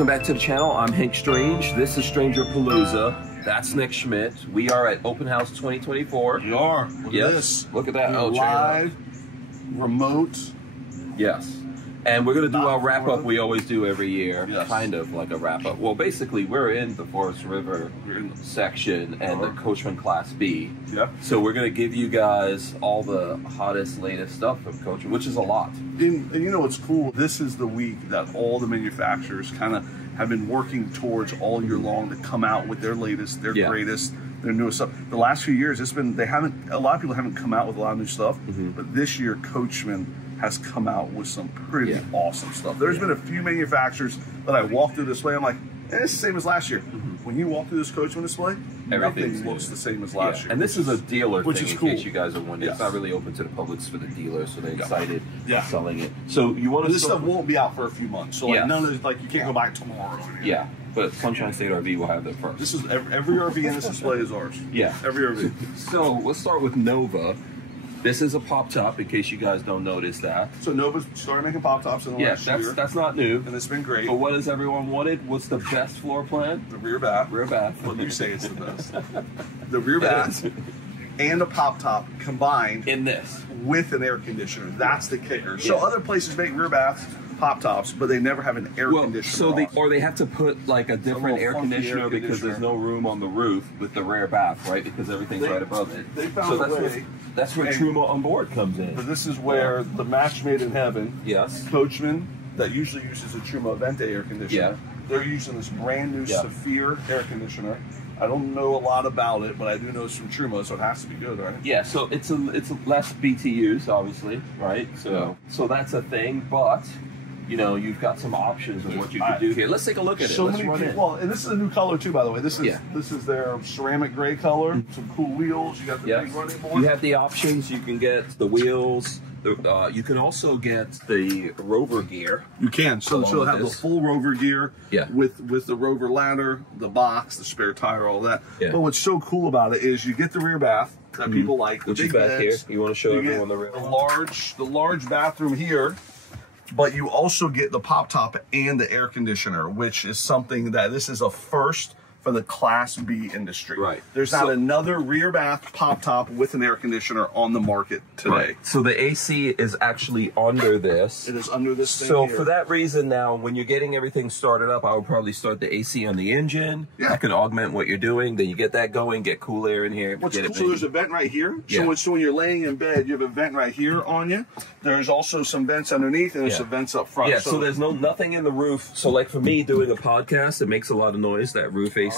Welcome back to the channel. I'm Hank Strange. This is StrangerPalooza. That's Nick Schmidt. We are at Open House 2024. We are. Look at this. Look at that. Live, remote. Yes. And we're going to do our wrap-up we always do every year. Yes. Kind of like a wrap-up. Well, basically, we're in the Forest River section and the Coachmen Class B. Yep. So we're going to give you guys all the hottest, latest stuff from Coachmen, which is a lot. And you know what's cool? This is the week that all the manufacturers kind of have been working towards all year long to come out with their latest, their greatest, their newest stuff. The last few years, it's been, a lot of people haven't come out with a lot of new stuff, but this year Coachmen has come out with some pretty awesome stuff. There's been a few manufacturers that I walked through the display, I'm like, it's the same as last year. When you walk through this Coachmen display, everything looks the same as last year. And this is a dealer which thing, is in cool. case you guys are wondering. It's not really open to the public, it's for the dealers, so they're excited selling it. So So you want to this stuff won't be out for a few months. So like none of this, like you can't go back tomorrow. Yeah, but Sunshine State RV will have them first. This is every RV in this display is ours. Yeah. Every RV. So let's start with Nova. This is a pop top, in case you guys don't notice that. So Nova's started making pop tops in the last year. That's not new. And it's been great. But what has everyone wanted? What's the best floor plan? The rear bath. Rear bath. What do you say it's the best? The rear bath and a pop top combined in this with an air conditioner. That's the kicker. So other places make rear baths, pop tops, but they never have an air conditioner. So they have to put like a different air conditioner because there's no room on the roof with the rear bath, right? Because everything's right above it. They found a way. That's where Truma on board comes in. But this is where the match made in heaven. Yes. Coachmen that usually uses a Truma Vente air conditioner. They're using this brand new Saphir air conditioner. I don't know a lot about it, but I do know it's from Truma, so it has to be good, right? Yeah, so it's less BTUs, obviously, right? So that's a thing, but you know, you've got some options of what you can do here. Let's take a look at it. Let's run it. Well, and this is a new color too, by the way. This is their ceramic gray color. Some cool wheels. You got the big running board. You have the options. You can get the wheels. You can also get the Rover gear. You can. So she'll have the full Rover gear with the Rover ladder, the box, the spare tire, all that. But what's so cool about it is you get the rear bath that people like. The big back here. beds. You want to show everyone the rear? The large bathroom here. But you also get the pop top and the air conditioner, which is something that this is a first for the Class B industry. Right. There's not another rear bath pop top with an air conditioner on the market today. Right. So the AC is actually under this. It is under this thing So here. for that reason now, when you're getting everything started up, I would probably start the AC on the engine. That can augment what you're doing. Then you get that going, get cool air in here. What's cool, so there's a vent right here. So when you're laying in bed, you have a vent right here on you. There's also some vents underneath, and there's some vents up front. Yeah, so there's nothing in the roof. So like for me doing a podcast, it makes a lot of noise, that roof AC.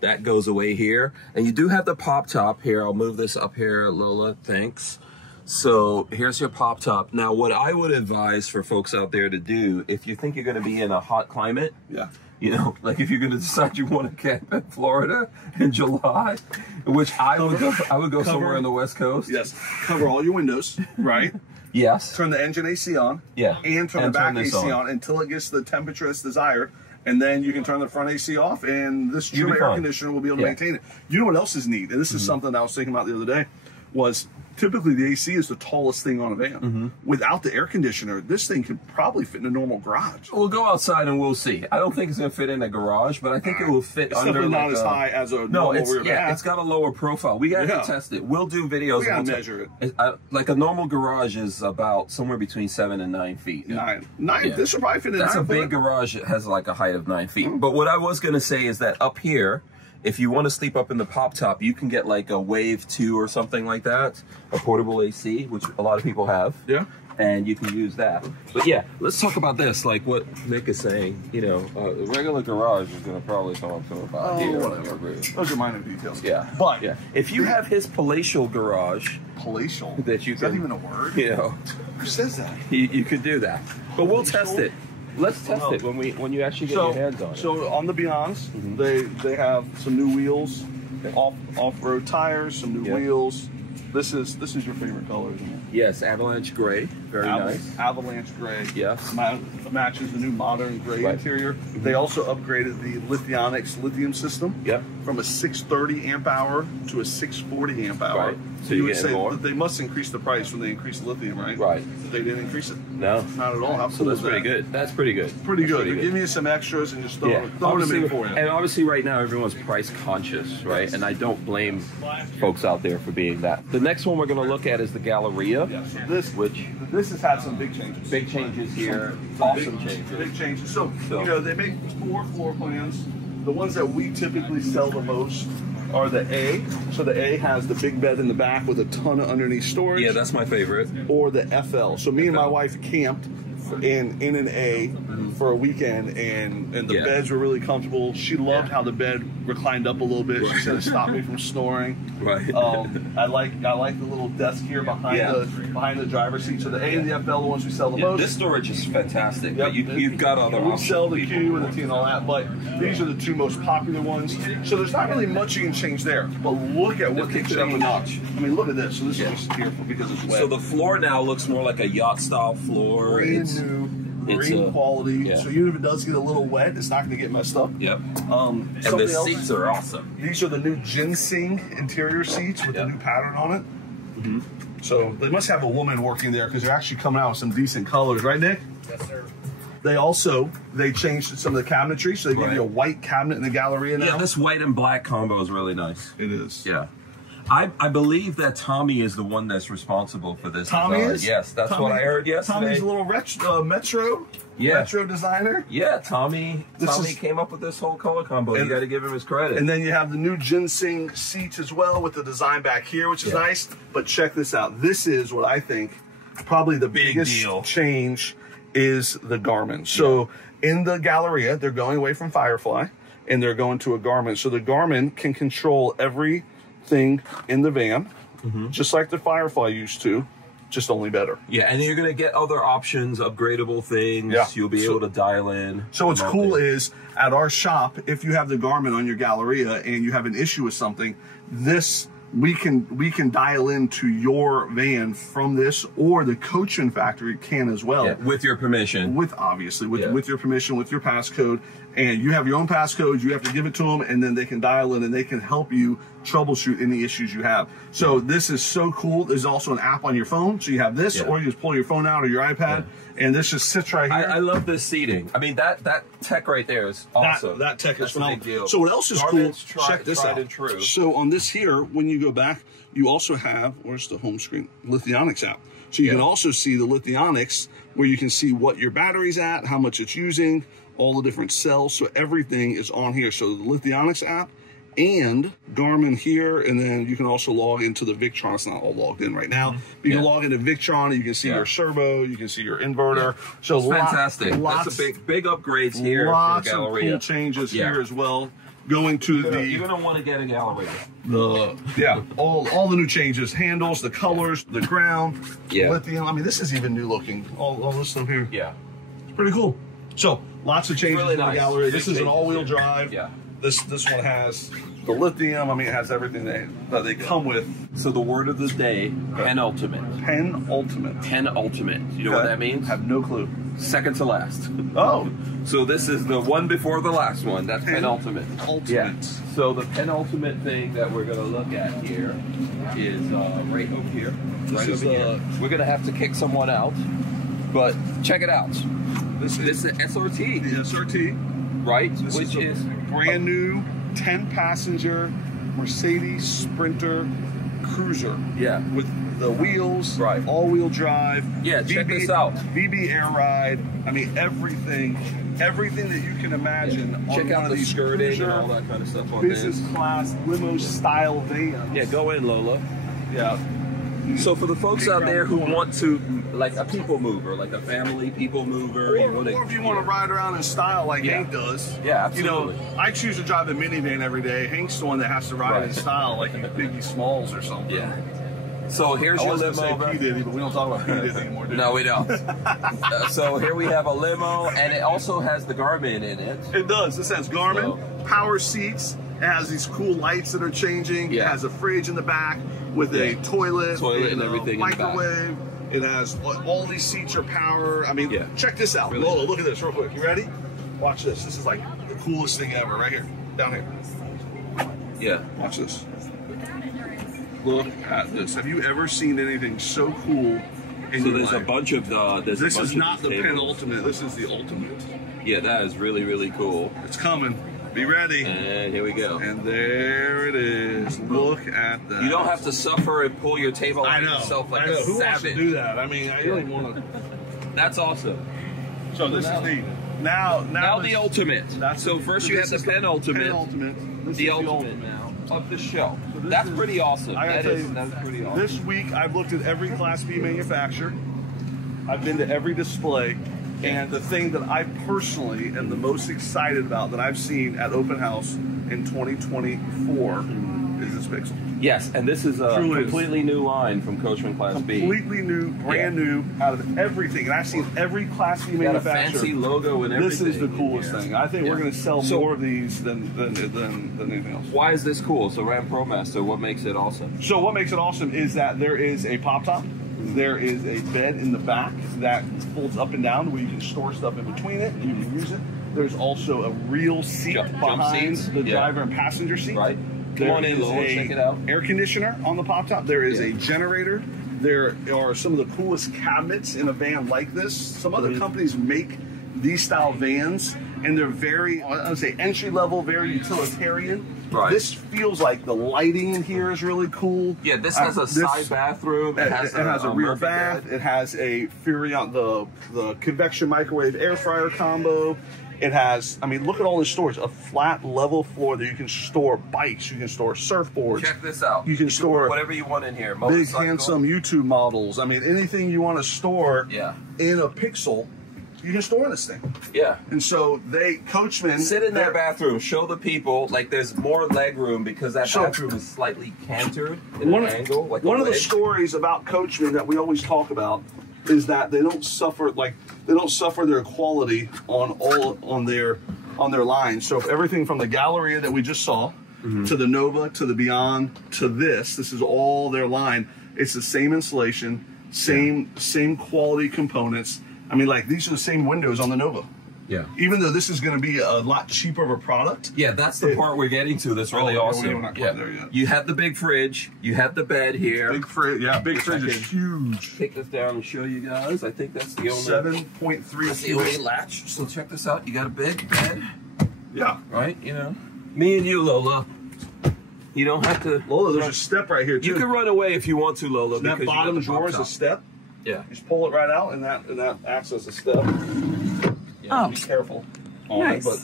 That goes away here. And you do have the pop top here. I'll move this up here, Lola, thanks. So here's your pop top. Now what I would advise for folks out there to do, if you think you're gonna be in a hot climate, you know, like if you're gonna decide you want to camp in Florida in July, which I would go somewhere on the West Coast. Yes, cover all your windows, right? Yes. Turn the engine AC on. Yeah. And turn the back AC on until it gets to the temperature that's desired. And then you can turn the front AC off, and this Truma air conditioner will be able to maintain it. You know what else is neat? And this is something I was thinking about the other day, was typically the AC is the tallest thing on a van. Without the air conditioner, this thing could probably fit in a normal garage. We'll go outside and we'll see. I don't think it's going to fit in a garage, but I think it will fit it's under not as high as a normal rear bath. It's got a lower profile. We got to test it. We'll do videos. We got to measure it. Like a normal garage is about somewhere between 7 and 9 feet. Nine. This should probably fit in 9 That's a big garage. It has like a height of 9 feet. But what I was going to say is that up here, if you want to sleep up in the pop top, you can get like a Wave 2 or something like that, a portable AC, which a lot of people have. Yeah. And you can use that. But yeah, let's talk about this, like what Nick is saying. You know, the regular garage is going to probably come up to about here. Whatever. Those are minor details. Yeah. But if you have his palatial garage. Palatial? That you is that even a word? You know. Who says that? You could do that. But we'll test it. Let's test it when you actually get your hands on it. So on the Beyonds, they have some new wheels, off-road tires, some new wheels. This is your favorite color, isn't it? Yes, Avalanche Gray. Very nice. Avalanche Gray. Yes. Matches the new modern gray interior. They also upgraded the Lithium system. Yep. From a 630 amp hour to a 640 amp hour. Right. So you would say more. They must increase the price when they increase lithium, right? Right. They didn't increase it. No. Not at all. How So cool that's is that? pretty good. That's pretty good. Pretty good. They're giving you some extras and just throwing them in for you. And obviously right now everyone's price conscious, right? And I don't blame folks out there for being that. The next one we're going to look at is the Galleria. Yeah, so this has had some big changes. Big changes here. Awesome changes. Big changes. So, you know, they make 4 floor plans. The ones that we typically sell the most are the A. So the A has the big bed in the back with a ton of underneath storage. Yeah, that's my favorite. Or the FL. So me and my wife camped in an A for a weekend, and the beds were really comfortable. She loved how the bed reclined up a little bit. She said it stopped me from snoring. Right. I like the little desk here behind the driver's seat. So the A and the FL are the ones we sell the most. This storage is fantastic. Yep. You've got other options. We sell the Q and the T and all that, but these are the 2 most popular ones. So there's not really much you can change there. But look at what they've changed. I mean, look at this. So this is just here because it's wet. So the floor now looks more like a yacht style floor. Brand new, marine quality. Yeah. So even if it does get a little wet, it's not going to get messed up. Yep. And the seats are awesome. These are the new ginseng interior seats with the new pattern on it. So they must have a woman working there because they're actually coming out with some decent colors, right, Nick? Yes, sir. They changed some of the cabinetry, so they give you a white cabinet in the Galleria now. Yeah, this white and black combo is really nice. It is. Yeah. I believe that Tommy is the one that's responsible for this. Tommy is? Yes, that's what I heard yesterday. Tommy's a little retro designer. Yeah, Tommy came up with this whole color combo. You got to give him his credit. And then you have the new ginseng seats as well with the design back here, which is nice. But check this out. This is what I think probably the biggest change is the Garmin. So in the Galleria, they're going away from Firefly and they're going to a Garmin. So the Garmin can control everything in the van, just like the Firefly used to, just only better. Yeah, and you're going to get other options, upgradable things. Yeah. You'll be able to dial in. So what's cool is at our shop, if you have the Garmin on your Galleria and you have an issue with something, we can dial into your van from this, or the Coachmen factory can as well. Yeah, with your permission. With your permission, with your passcode. And you have your own passcode, you have to give it to them, and then they can dial in and they can help you troubleshoot any issues you have. So this is so cool. There's also an app on your phone. So you have this, or you just pull your phone out or your iPad, and this just sits right here. I love this seating. I mean, that tech right there is awesome. That tech is phenomenal. A big deal. So what else is cool? Check this out. And true. So on this here, when you go back, you also have, where's the home screen? Lithionics app. So you can also see the Lithionics, where you can see what your battery's at, how much it's using, all the different cells. So everything is on here. So the Lithionics app and Garmin here, and then you can also log into the Victron. It's not all logged in right now. But you can log into Victron, and you can see your servo, you can see your inverter. So it's fantastic. That's a big upgrades here. Lots of cool changes here as well. Going to you're gonna want to get a Galleria. All the new changes, handles, the colors, the ground, lithium. I mean, this is even new looking. All this stuff here. Yeah, it's pretty cool. So lots of changes in the Galleria. This is an all-wheel drive. Yeah. This one has the lithium. I mean, it has everything that they come with. So the word of the day: penultimate. Penultimate. Penultimate. You know what that means? Have no clue. Second to last. Oh. So this is the one before the last one. That's penultimate. Ultimate. Yeah. So the penultimate thing that we're going to look at here is right over here. We're going to have to kick someone out, but check it out. This is the SRT. The SRT. Right? Which is brand new 10-passenger Mercedes Sprinter Cruiser. Yeah. With the wheels, all-wheel drive. Yeah, check this out. VB air ride. I mean, everything that you can imagine. Check out the skirting and all that kind of stuff on business class limo style vans. Yeah, go in, Lola. Yeah. So for the folks out there who want to, like a people mover, like a family people mover, or if you want to ride around in style like Hank does. Yeah, absolutely. You know, I choose to drive a minivan every day. Hank's the one that has to ride in style, like a Biggie Smalls or something. Yeah. So here's your limo. I was going to say P. Diddy, but we don't talk about P. Diddy anymore, do we? No, we don't. So here we have a limo, and it also has the Garmin in it. It does. This has Garmin, power seats. It has these cool lights that are changing. It has a fridge in the back. with a toilet and everything, microwave. It has all these seats are power. I mean, check this out. Lola, look at this real quick. You ready? Watch this. This is like the coolest thing ever right here, down here. Yeah. Watch this. Look at this. Have you ever seen anything so cool? So there's a bunch of this is not the penultimate. This is the ultimate. Yeah, that is really, really cool. It's coming. Be ready. And here we go. And there it is. Look at that. You don't have to suffer and pull your table out yourself like a Who savage. wants to do that? I mean, I don't want to. That's awesome. So this is the now the ultimate. So first you have the penultimate. The ultimate now of the show. So that's pretty awesome. That's pretty awesome. This week I've looked at every Class B manufacturer. I've been to every display. And the thing that I personally am the most excited about that I've seen at Open House in 2024 is this Pixel. Yes, and this is a completely new line from Coachmen Class B. Completely new, brand new, out of everything. And I've seen every Class B manufacturer. Got a fancy logo and everything. This is the coolest thing. I think we're going to sell more of these than anything else. Why is this cool? So Ram ProMaster, what makes it awesome? So what makes it awesome is that there is a pop top. There is a bed in the back that folds up and down where you can store stuff in between it and you can use it. There's also a real seat behind the driver and passenger seat. Right. Come on in, Lord, check it out. Air conditioner on the pop top. There is a generator. There are some of the coolest cabinets in a van like this. Some other companies make these style vans, and they're very, I would say, entry level, very utilitarian. Right. This feels like the lighting in here is really cool. Yeah, this has a side bathroom. It has a rear bath. It has a Furrion, the convection microwave air fryer combo. It has, I mean, look at all the storage. A flat level floor that you can store bikes, you can store surfboards. Check this out. You can store whatever you want in here. Big, handsome YouTube models. I mean, anything you want to store in a Pixel, you can store in this thing. Yeah. And so Coachmen sit in their bathroom, show the people, like there's more leg room because that bathroom is slightly cantered in an angle. Like one of the stories about Coachmen that we always talk about is that they don't suffer their quality on their lines. So everything from the Galleria that we just saw to the Nova to the Beyond to this is all their line. It's the same insulation, same quality components. I mean, like, these are the same windows on the Nova. Yeah. Even though this is going to be a lot cheaper of a product. Yeah, that's the part we're getting to that's really awesome. We're not quite there yet. You have the big fridge. You have the bed here. Big fridge. Yeah, big fridge is huge. Take this down and show you guys. I think that's the only 7.3. That's the only latch. So check this out. You got a big bed. Yeah. Right. You know, me and you, Lola. You don't have to. Lola, there's a step right here too. You can run away if you want to, Lola. That bottom drawer is a step. Yeah. Just pull it right out, and that acts as a step. Yeah, be careful on it, but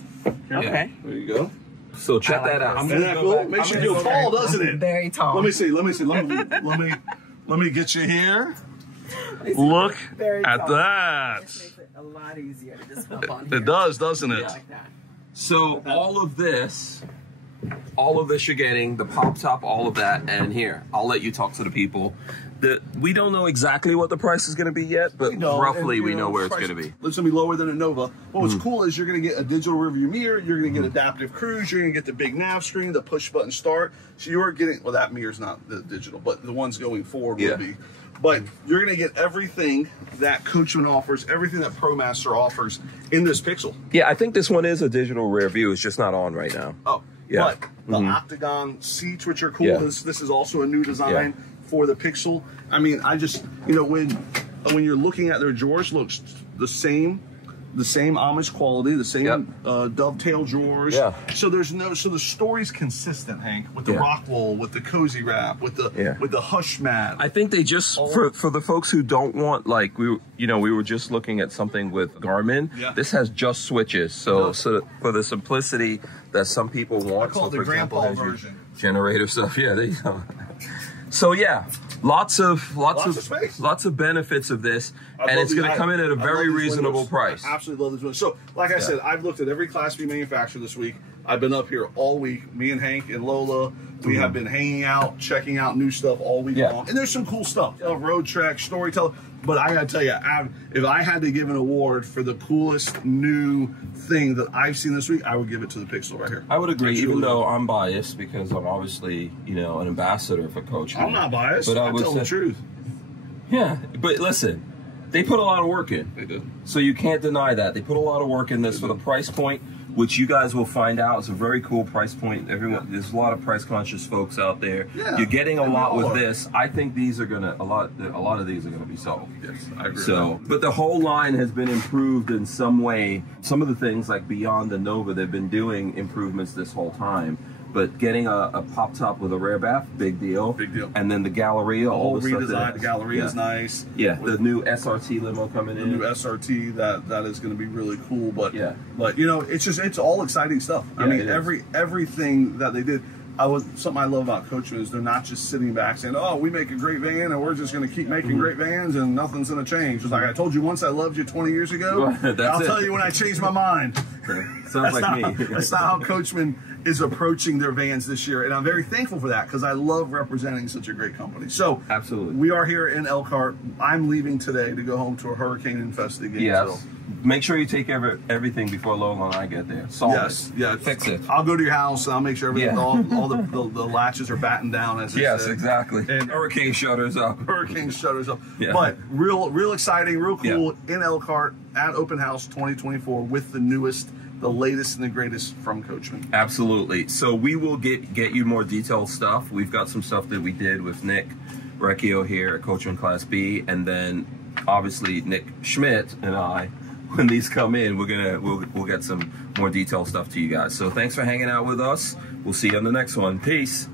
okay. There you go. So check that out. Isn't that cool? Makes you feel tall, doesn't it? Very tall. Let me see. Let me get you here. Look at that. It makes it a lot easier to just hop on here. It does, doesn't it? Yeah. Like that. So all of this you're getting, the pop top, all of that, and here, I'll let you talk to the people. We don't know exactly what the price is going to be yet, but roughly we know where it's going to be. It's going to be lower than a Nova. What's cool is you're going to get a digital rearview mirror, you're going to get adaptive cruise, you're going to get the big nav screen, the push button start. So you're getting, well, that mirror's not the digital, but the ones going forward will be. But you're going to get everything that Coachmen offers, everything that ProMaster offers in this Pixel. Yeah, I think this one is a digital rear view. It's just not on right now. Oh, yeah. But the octagon seats, which are cool. Yeah. This is also a new design for the Pixel. I mean, I just, you know, when you're looking at their drawers, looks the same Amish quality, the same dovetail drawers. Yeah. So the story's consistent, Hank, with the rock wool, with the cozy wrap, with the hush mat. I think they just for the folks who don't want, like, we were just looking at something with Garmin. Yeah. This has just switches, so for the simplicity that some people want. I call it the grandpa version. Generator stuff. Yeah, there you go. So yeah, lots of benefits of this, and it's going to come in at a very reasonable price. I absolutely love this one. So, like I said, I've looked at every Class B manufacturer this week. I've been up here all week. Me and Hank and Lola, We have been hanging out, checking out new stuff all week long. And there's some cool stuff. Road Trek, Storyteller. But I gotta tell you, if I had to give an award for the coolest new thing that I've seen this week, I would give it to the Pixel right here. I would agree, even though I'm biased because I'm obviously, you know, an ambassador for Coachmen. I'm not biased, but I tell the truth. Yeah, but listen, they put a lot of work in. They did. So you can't deny that. They put a lot of work in this for the price point, which you guys will find out is a very cool price point. There's a lot of price conscious folks out there. Yeah, you're getting a lot with this. I think these are gonna a lot of these are gonna be sold. Yes, I agree. So, but the whole line has been improved in some way. Some of the things like beyond the Nova, they've been doing improvements this whole time. But getting a pop top with a rear bath, big deal. Big deal. And then the Galleria, all the redesigned. The Galleria is nice. Yeah, the new SRT Limo coming in. The new SRT that is going to be really cool. But but you know, it's all exciting stuff. I mean, everything that they did. Something I love about Coachmen is they're not just sitting back saying, "Oh, we make a great van and we're just going to keep making great vans and nothing's going to change." It's like I told you once I loved you 20 years ago. I'll tell you when I changed my mind. Sounds like me. That's not how Coachmen is approaching their vans this year, and I'm very thankful for that because I love representing such a great company. So absolutely, we are here in Elkhart. I'm leaving today to go home to a hurricane-infested game. Yes. So. Make sure you take everything before Lola and I get there. Fix it. I'll go to your house and I'll make sure everything, all the latches are battened down. As exactly. And hurricane shutters up. Hurricane shutters up. Yeah. But real exciting, real cool in Elkhart at Open House 2024 with the newest, the latest and the greatest from Coachmen. Absolutely. So we will get you more detailed stuff. We've got some stuff that we did with Nick Recchio here at Coachmen Class B, and then obviously Nick Schmidt and I. When these come in, we'll get some more detailed stuff to you guys. So thanks for hanging out with us. We'll see you on the next one. Peace.